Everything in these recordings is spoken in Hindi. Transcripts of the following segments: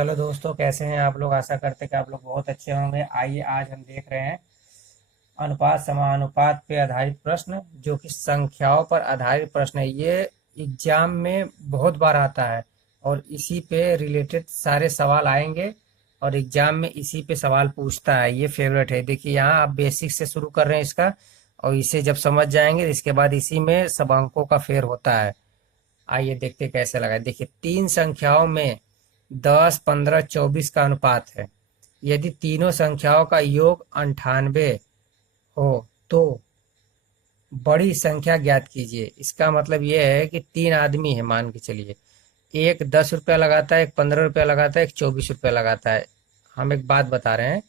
हेलो दोस्तों, कैसे हैं आप लोग। आशा करते हैं कि आप लोग बहुत अच्छे होंगे। आइए आज हम देख रहे हैं अनुपात समानुपात पे आधारित प्रश्न, जो कि संख्याओं पर आधारित प्रश्न है। ये एग्जाम में बहुत बार आता है और इसी पे रिलेटेड सारे सवाल आएंगे और एग्जाम में इसी पे सवाल पूछता है। ये फेवरेट है। देखिए यहाँ आप बेसिक से शुरू कर रहे हैं इसका, और इसे जब समझ जाएंगे तो इसके बाद इसी में सब अंकों का फेर होता है। आइए देखते कैसे लगा। देखिए तीन संख्याओं में 10, 15, 24 का अनुपात है। यदि तीनों संख्याओं का योग 98 हो तो बड़ी संख्या ज्ञात कीजिए। इसका मतलब यह है कि तीन आदमी है, मान के चलिए। एक 10 रुपया लगाता है, एक 15 रुपया लगाता है, एक 24 रुपया लगाता है। हम एक बात बता रहे हैं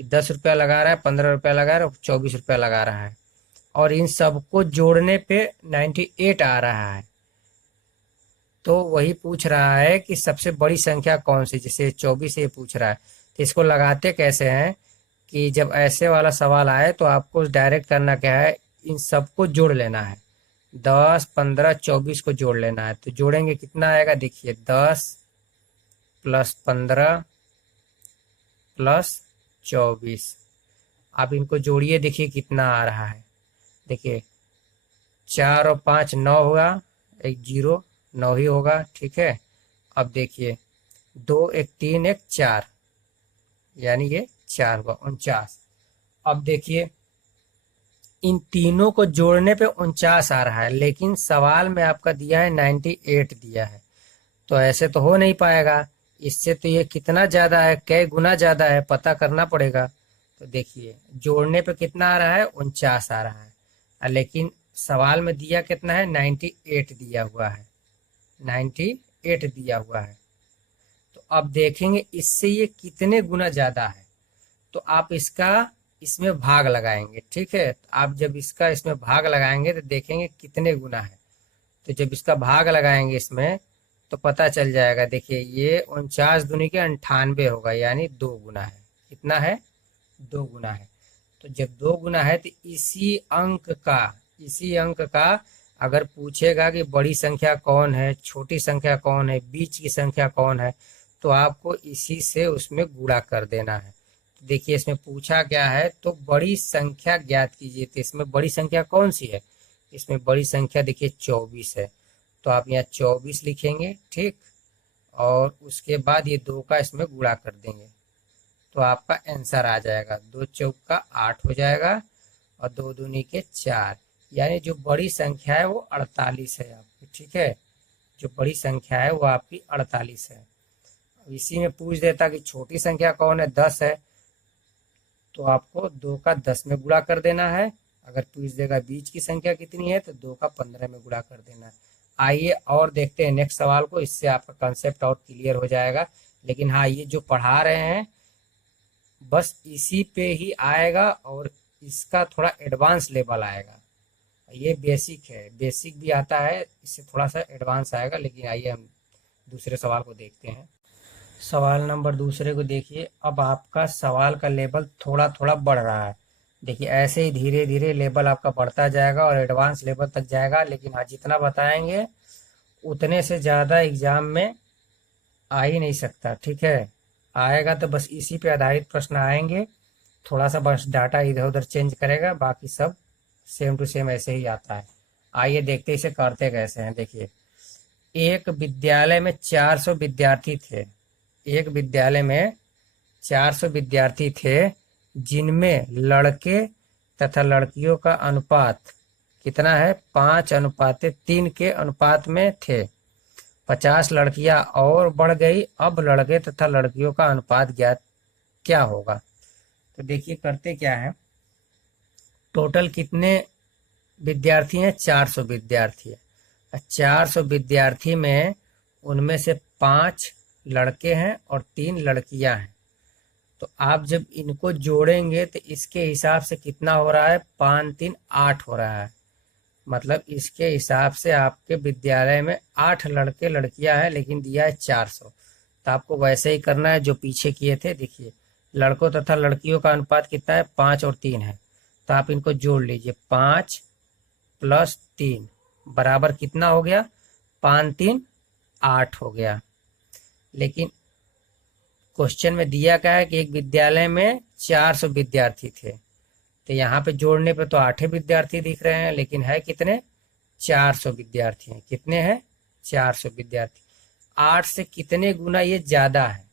कि 10 रुपया लगा रहा है, 15 रुपया लगा रहा है और 24 रुपया लगा रहा है, और इन सबको जोड़ने पे 98 आ रहा है। तो वही पूछ रहा है कि सबसे बड़ी संख्या कौन सी, जैसे 24 ये पूछ रहा है। तो इसको लगाते कैसे हैं कि जब ऐसे वाला सवाल आए तो आपको डायरेक्ट करना क्या है, इन सबको जोड़ लेना है। 10, 15, 24 को जोड़ लेना है। तो जोड़ेंगे कितना आएगा, देखिए 10 प्लस 15 प्लस 24। आप इनको जोड़िए, देखिए कितना आ रहा है। देखिए 4 और 5 9 होगा, एक जीरो, 9 ही होगा, ठीक है। अब देखिए 2 एक 3 एक 4, यानी ये 4 हुआ, 49। अब देखिए इन तीनों को जोड़ने पे 49 आ रहा है, लेकिन सवाल में आपका दिया है 98 दिया है। तो ऐसे तो हो नहीं पाएगा। इससे तो ये कितना ज्यादा है, कई गुना ज्यादा है, पता करना पड़ेगा। तो देखिए जोड़ने पे कितना आ रहा है, 49 आ रहा है, लेकिन सवाल में दिया कितना है, 98 दिया हुआ है। 98 दिया हुआ है। तो अब देखेंगे इससे ये कितने गुना ज्यादा है। तो आप इसका इसमें भाग लगाएंगे, ठीक है। तो आप जब इसका इसमें भाग लगाएंगे तो देखेंगे कितने गुना है। तो जब इसका भाग लगाएंगे इसमें तो पता चल जाएगा। देखिए ये 49 दूनी के 98 होगा, यानी 2 गुना है। कितना है, 2 गुना है। तो जब 2 गुना है तो इसी अंक का अगर पूछेगा कि बड़ी संख्या कौन है, छोटी संख्या कौन है, बीच की संख्या कौन है, तो आपको इसी से उसमें गुणा कर देना है। तो देखिए इसमें पूछा क्या है, तो बड़ी संख्या ज्ञात कीजिए। तो इसमें बड़ी संख्या कौन सी है, इसमें बड़ी संख्या देखिए 24 है। तो आप यहाँ 24 लिखेंगे, ठीक। और उसके बाद ये 2 का इसमें गुणा कर देंगे तो आपका आंसर आ जाएगा। 2 चौका 8 हो जाएगा और 2 दूनी के 4, यानी जो बड़ी संख्या है वो 48 है आपकी, ठीक है। जो बड़ी संख्या है वो आपकी 48 है। अब इसी में पूछ देता कि छोटी संख्या कौन है, 10 है, तो आपको 2 का 10 में गुणा कर देना है। अगर पूछ देगा बीच की संख्या कितनी है, तो 2 का 15 में गुणा कर देना है। आइए और देखते हैं नेक्स्ट सवाल को, इससे आपका कंसेप्ट और क्लियर हो जाएगा। लेकिन हाँ, ये जो पढ़ा रहे हैं बस इसी पे ही आएगा, और इसका थोड़ा एडवांस लेवल आएगा। ये बेसिक है, बेसिक भी आता है, इससे थोड़ा सा एडवांस आएगा। लेकिन आइए हम दूसरे सवाल को देखते हैं। सवाल नंबर दूसरे को देखिए। अब आपका सवाल का लेवल थोड़ा थोड़ा बढ़ रहा है। देखिए ऐसे ही धीरे धीरे लेवल आपका बढ़ता जाएगा और एडवांस लेवल तक जाएगा। लेकिन हाँ, जितना बताएंगे उतने से ज़्यादा एग्जाम में आ ही नहीं सकता, ठीक है। आएगा तो बस इसी पे आधारित प्रश्न आएंगे। थोड़ा सा बस डाटा इधर उधर चेंज करेगा, बाकी सब सेम टू सेम ऐसे ही आता है। आइए देखते इसे करते कैसे हैं। देखिए एक विद्यालय में 400 विद्यार्थी थे। एक विद्यालय में 400 विद्यार्थी थे, जिनमें लड़के तथा लड़कियों का अनुपात कितना है, 5:3 के अनुपात में थे। 50 लड़कियां और बढ़ गई। अब लड़के तथा लड़कियों का अनुपात ज्ञात क्या होगा। तो देखिए करते क्या है, टोटल कितने विद्यार्थी हैं, 400 विद्यार्थी है। 400 विद्यार्थी में उनमें से 5 लड़के हैं और 3 लड़कियां हैं। तो आप जब इनको जोड़ेंगे तो इसके हिसाब से कितना हो रहा है, 5 3 8 हो रहा है। मतलब इसके हिसाब से आपके विद्यालय में 8 लड़के लड़कियां हैं, लेकिन दिया है 400। तो आपको वैसे ही करना है जो पीछे किए थे। देखिए लड़कों तथा लड़कियों का अनुपात कितना है, 5 और 3 है। तो आप इनको जोड़ लीजिए, 5 प्लस 3 बराबर कितना हो गया, 5 3 8 हो गया। लेकिन क्वेश्चन में दिया क्या है कि एक विद्यालय में 400 विद्यार्थी थे, तो यहाँ पे जोड़ने पे तो 8 विद्यार्थी दिख रहे हैं, लेकिन है कितने? 400 विद्यार्थी हैं। कितने हैं? 400 विद्यार्थी। 8 से कितने गुना ये ज्यादा है?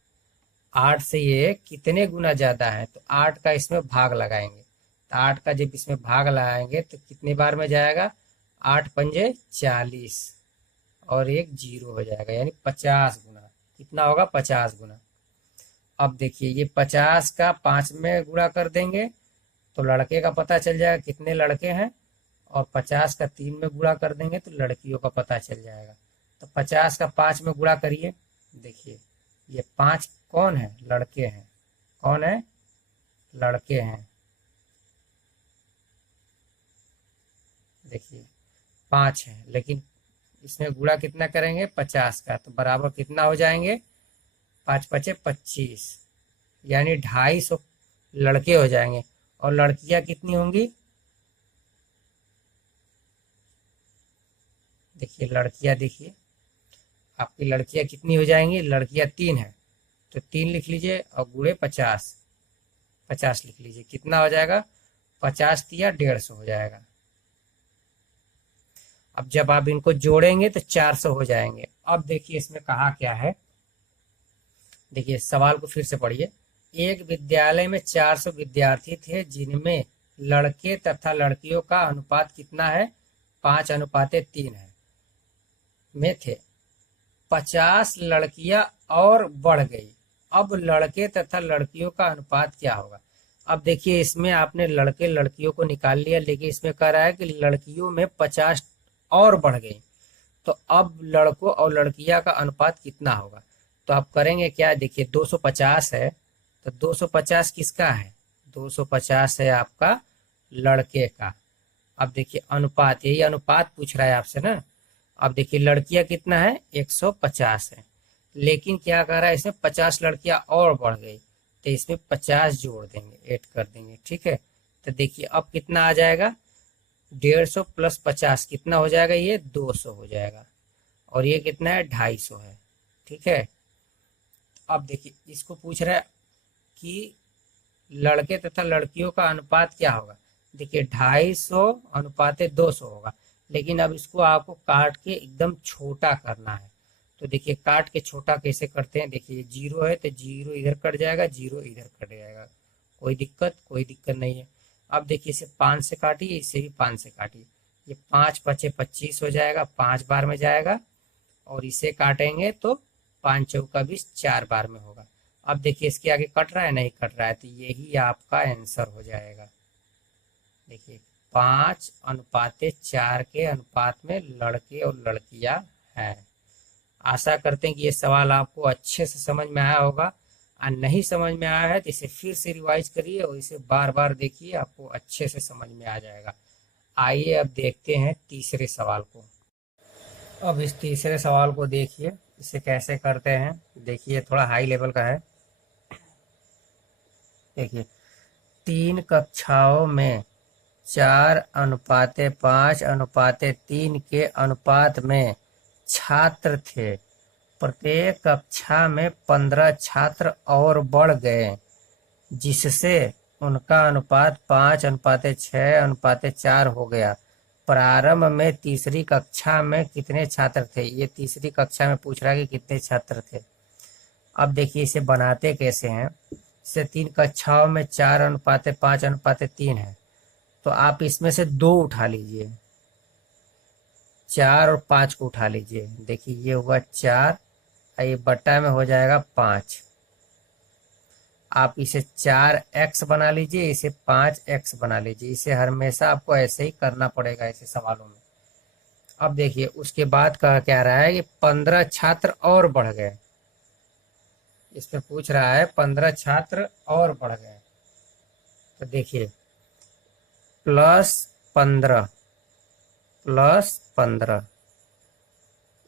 8 से ये कितने गुना ज्यादा है? तो 8 का इसमें भाग लगाएंगे, तो 8 का जब इसमें भाग लगाएंगे तो कितने बार में जाएगा? 8 पंजे 40 और एक जीरो हो जाएगा, यानी 50 गुना। कितना होगा? 50 गुना। अब देखिए ये 50 का 5 में गुणा कर देंगे तो लड़के का पता चल जाएगा कितने लड़के हैं, और 50 का 3 में गुणा कर देंगे तो लड़कियों का पता चल जाएगा। तो 50 का 5 में गुणा करिए, देखिए ये 5 कौन है? लड़के हैं। कौन है? लड़के हैं। देखिए 5 है, लेकिन इसमें गुणा कितना करेंगे? 50 का, तो बराबर कितना हो जाएंगे? 5 पचे 25, यानी 250 लड़के हो जाएंगे। और लड़कियां कितनी होंगी? देखिए लड़कियां, देखिए आपकी लड़कियां कितनी हो जाएंगी? लड़कियां 3 है, तो 3 लिख लीजिए और गुणे 50, 50 लिख लीजिए। कितना हो जाएगा? 50 तिया 150 हो जाएगा। अब जब आप इनको जोड़ेंगे तो 400 हो जाएंगे। अब देखिए इसमें कहा क्या है, देखिए सवाल को फिर से पढ़िए। एक विद्यालय में 400 विद्यार्थी थे, जिनमें लड़के तथा लड़कियों का अनुपात कितना है? 5:3 है में थे। 50 लड़कियां और बढ़ गई। अब लड़के तथा लड़कियों का अनुपात क्या होगा? अब देखिए इसमें आपने लड़के लड़कियों को निकाल लिया, लेकिन इसमें कह रहा है कि लड़कियों में 50 और बढ़ गई, तो अब लड़कों और लड़कियां का अनुपात कितना होगा? तो आप करेंगे क्या? देखिए 250 है, तो 250 किसका है? 250 है आपका लड़के का। अब देखिए अनुपात, यही अनुपात पूछ रहा है आपसे ना। अब देखिए लड़कियां कितना है? 150 है, लेकिन क्या कर रहा है इसमें? 50 लड़कियां और बढ़ गई, तो इसमें 50 जोड़ देंगे, ऐड कर देंगे, ठीक है। तो देखिए अब कितना आ जाएगा? 150 प्लस 50 कितना हो जाएगा? ये 200 हो जाएगा, और ये कितना है? 250 है, ठीक है। अब देखिए इसको पूछ रहा है कि लड़के तथा लड़कियों का अनुपात क्या होगा। देखिए 250 अनुपात 200 होगा, लेकिन अब इसको आपको काट के एकदम छोटा करना है। तो देखिए काट के छोटा कैसे करते हैं, देखिए 0 है तो 0 इधर कट जाएगा, 0 इधर कट जाएगा, कोई दिक्कत? कोई दिक्कत नहीं है। अब देखिए इसे 5 से काटिए, इसे भी 5 से काटिए, ये 5 पचे 25 हो जाएगा, 5 बार में जाएगा, और इसे काटेंगे तो 5 चौका 20, 4 बार में होगा। अब देखिए इसके आगे कट रहा है? नहीं कट रहा है, तो यही आपका आंसर हो जाएगा। देखिए 5:4 के अनुपात में लड़के और लड़कियां हैं। आशा करते हैं कि ये सवाल आपको अच्छे से समझ में आया होगा, और नहीं समझ में आया है तो इसे फिर से रिवाइज करिए और इसे बार बार देखिए, आपको अच्छे से समझ में आ जाएगा। आइए अब देखते हैं तीसरे सवाल को। अब इस तीसरे सवाल को देखिए, इसे कैसे करते हैं। देखिए थोड़ा हाई लेवल का है। देखिए 3 कक्षाओं में 4:5:3 के अनुपात में छात्र थे। प्रत्येक कक्षा में 15 छात्र और बढ़ गए, जिससे उनका अनुपात 5:6:4 हो गया। प्रारंभ में तीसरी कक्षा में कितने छात्र थे? ये तीसरी कक्षा में पूछ रहा है कि कितने छात्र थे। अब देखिए इसे बनाते कैसे हैं। इसे 3 कक्षाओं में 4:5:3 है, तो आप इसमें से 2 उठा लीजिए, 4 और 5 को उठा लीजिए। देखिए ये हुआ 4, ये बट्टा में हो जाएगा 5। आप इसे 4x बना लीजिए, इसे 5x बना लीजिए। इसे हमेशा आपको ऐसे ही करना पड़ेगा ऐसे सवालों में। अब देखिए उसके बाद क्या रहा है कि 15 छात्र और बढ़ गए। इसमें पूछ रहा है 15 छात्र और बढ़ गए, तो देखिए +15 +15,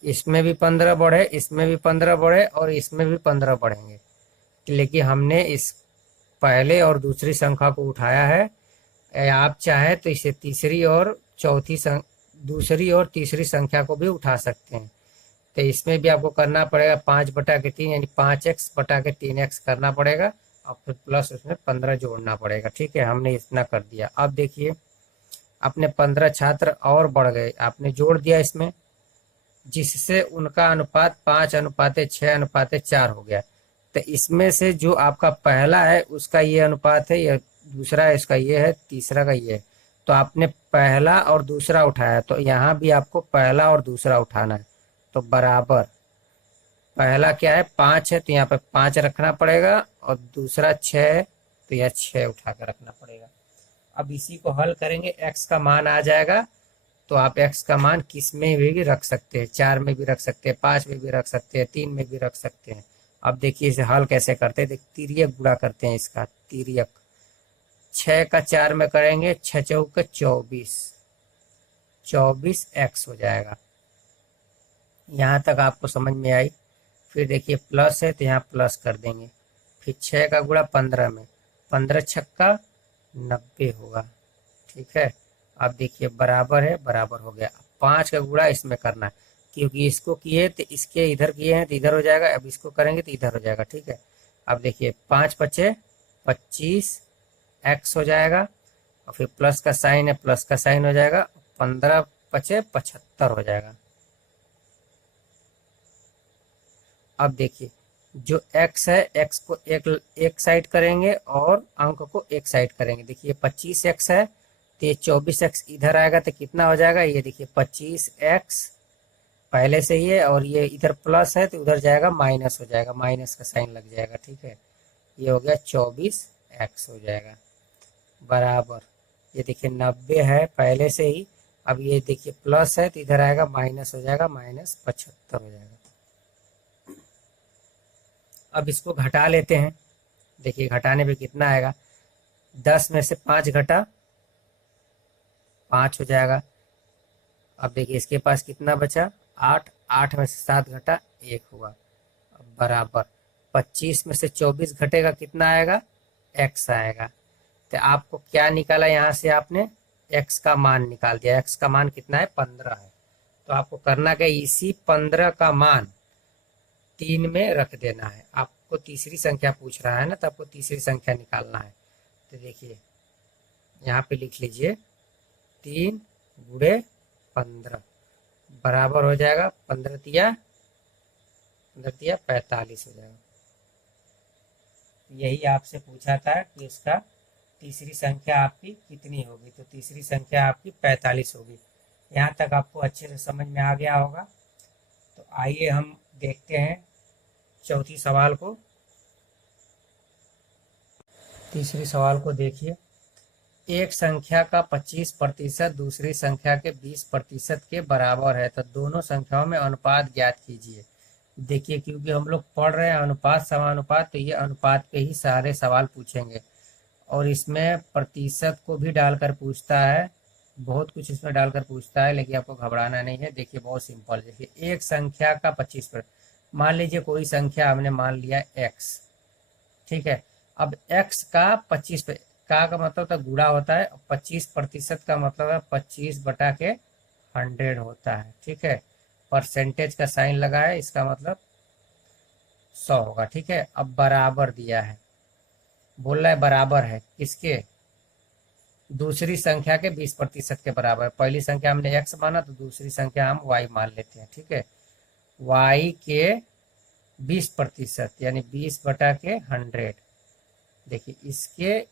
इसमें भी 15 बढ़े, इसमें भी 15 बढ़े, और इसमें भी 15 बढ़ेंगे, लेकिन हमने इस पहले और दूसरी संख्या को उठाया है। आप चाहे तो इसे दूसरी और तीसरी संख्या को भी उठा सकते हैं। तो इसमें भी आपको करना पड़ेगा 5/3 यानी 5x/3x करना पड़ेगा, और फिर प्लस उसमें 15 जोड़ना पड़ेगा। ठीक है, हमने इतना कर दिया। अब देखिए अपने 15 छात्र और बढ़ गए, आपने जोड़ दिया इसमें, जिससे उनका अनुपात 5:6:4 हो गया। तो इसमें से जो आपका पहला है उसका ये अनुपात है, या दूसरा है इसका ये है, तीसरा का ये है। तो आपने पहला और दूसरा उठाया, तो यहाँ भी आपको पहला और दूसरा उठाना है। तो बराबर, पहला क्या है 5 है, तो यहाँ पे 5 रखना पड़ेगा, और दूसरा 6 है, तो यह 6 उठा कर रखना पड़ेगा। अब इसी को हल करेंगे, x का मान आ जाएगा। तो आप x का मान किस में भी रख सकते हैं, 4 में भी रख सकते हैं, 5 में भी रख सकते हैं, 3 में भी रख सकते हैं। अब देखिए इसे हल कैसे करते हैं, देख तिर्यक गुणा करते हैं इसका, तिर्यक 6 का 4 में करेंगे, 6 चौक 24, 24x हो जाएगा। यहाँ तक आपको समझ में आई। फिर देखिए प्लस है तो यहाँ प्लस कर देंगे, फिर 6 का गुणा 15 में, 15 छक्का 90 होगा। ठीक है, अब देखिए बराबर है, बराबर हो गया। 5 का गुणा इसमें करना है, क्योंकि इसको किए तो इसके इधर किए हैं तो इधर हो जाएगा, अब इसको करेंगे तो इधर हो जाएगा। ठीक है, अब देखिए 5×5 = 25 x हो जाएगा, और फिर प्लस का साइन है, प्लस का साइन हो जाएगा, 15×5 = 75 हो जाएगा। अब देखिए जो x है, x को एक साइड करेंगे और अंक को एक साइड करेंगे। देखिए 25x है, तो ये 24x इधर आएगा तो कितना हो जाएगा, ये देखिए 25x पहले से ही है, और ये इधर प्लस है तो उधर जाएगा माइनस हो जाएगा, माइनस का साइन लग जाएगा। ठीक है, ये हो गया 24x हो जाएगा, बराबर, ये देखिए 90 है पहले से ही, अब ये देखिए प्लस है तो इधर आएगा माइनस हो जाएगा, -75 हो जाएगा। अब इसको घटा लेते हैं, देखिए घटाने पे कितना आएगा, 10 में से 5 घटा 5 हो जाएगा। अब देखिए इसके पास कितना बचा, 8, 8 में से 7 घटा 1 हुआ। अब बराबर 25 में से 24 घटेगा कितना आएगा, x आएगा। तो आपको क्या निकाला, यहाँ से आपने x का मान निकाल दिया। x का मान कितना है, 15 है। तो आपको करना क्या, इसी 15 का मान 3 में रख देना है। आपको तीसरी संख्या पूछ रहा है ना, तो आपको तीसरी संख्या निकालना है। तो देखिए यहाँ पे लिख लीजिए 3 × 15 बराबर हो जाएगा 15×3 = 45 हो जाएगा। यही आपसे पूछा था कि उसका तीसरी संख्या आपकी कितनी होगी, तो तीसरी संख्या आपकी 45 होगी। यहाँ तक आपको अच्छे से समझ में आ गया होगा। तो आइए हम देखते हैं चौथी सवाल को। तीसरी सवाल को देखिए, एक संख्या का 25% दूसरी संख्या के 20% के बराबर है, तो दोनों संख्याओं में अनुपात ज्ञात कीजिए। देखिए क्योंकि हम लोग पढ़ रहे हैं अनुपात समानुपात, तो ये अनुपात पे ही सारे सवाल पूछेंगे, और इसमें प्रतिशत को भी डालकर पूछता है, बहुत कुछ इसमें डालकर पूछता है, लेकिन आपको घबराना नहीं है। देखिए बहुत सिंपल, देखिए एक संख्या का 25%, मान लीजिए कोई संख्या हमने मान लिया x। ठीक है, अब x का 25 का मतलब तो गुणा होता है, 25% का मतलब है 25/100 होता है। ठीक है, परसेंटेज का साइन लगा है, इसका मतलब 100 होगा। ठीक है, अब बराबर दिया है, बोल रहा है बराबर है किसके, दूसरी संख्या के 20% के बराबर। पहली संख्या हमने x माना, तो दूसरी संख्या हम y मान लेते हैं। ठीक है, y के 20% यानी 20/100, देखिए इसके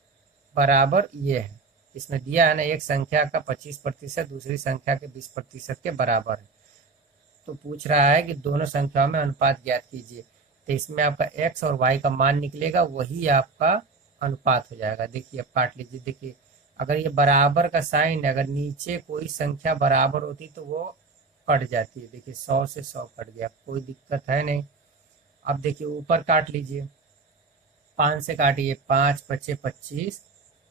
बराबर ये है, इसमें दिया है ना, एक संख्या का 25% दूसरी संख्या के 20% के बराबर है। तो पूछ रहा है कि दोनों संख्याओं में अनुपात ज्ञात कीजिए। तो इसमें आपका x और y का मान निकलेगा, वही आपका अनुपात हो जाएगा। देखिए अब काट लीजिए, देखिए अगर ये बराबर का साइन है, अगर नीचे कोई संख्या बराबर होती तो वो कट जाती है। देखिए 100 से 100 कट गया, कोई दिक्कत है नहीं। अब देखिए ऊपर काट लीजिए, 5 से काटिए, 5×5 = 25,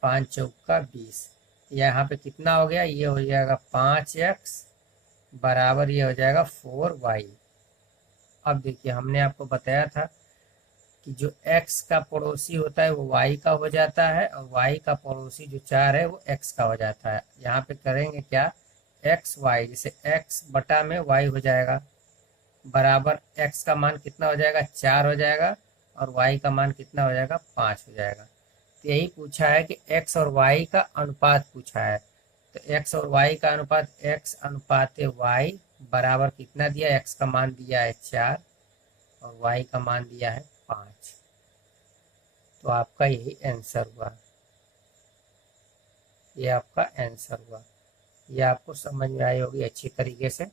5 चौका 20, यहाँ पे कितना हो गया, ये हो जाएगा 5x बराबर ये हो जाएगा 4y। अब देखिए हमने आपको बताया था कि जो x का पड़ोसी होता है वो y का हो जाता है, और y का पड़ोसी जो 4 है वो x का हो जाता है। यहाँ पे करेंगे क्या, x y, जैसे x बटा में y हो जाएगा, बराबर x का मान कितना हो जाएगा, 4 हो जाएगा, और y का मान कितना हो जाएगा, 5 हो जाएगा। तो यही पूछा है कि x और y का अनुपात पूछा है। तो x और y का अनुपात, x अनुपात y बराबर कितना दिया, x का मान दिया है 4 और y का मान दिया है 5। तो आपका यही आंसर हुआ, ये आपका आंसर हुआ। ये आपको समझ में आई होगी अच्छी तरीके से।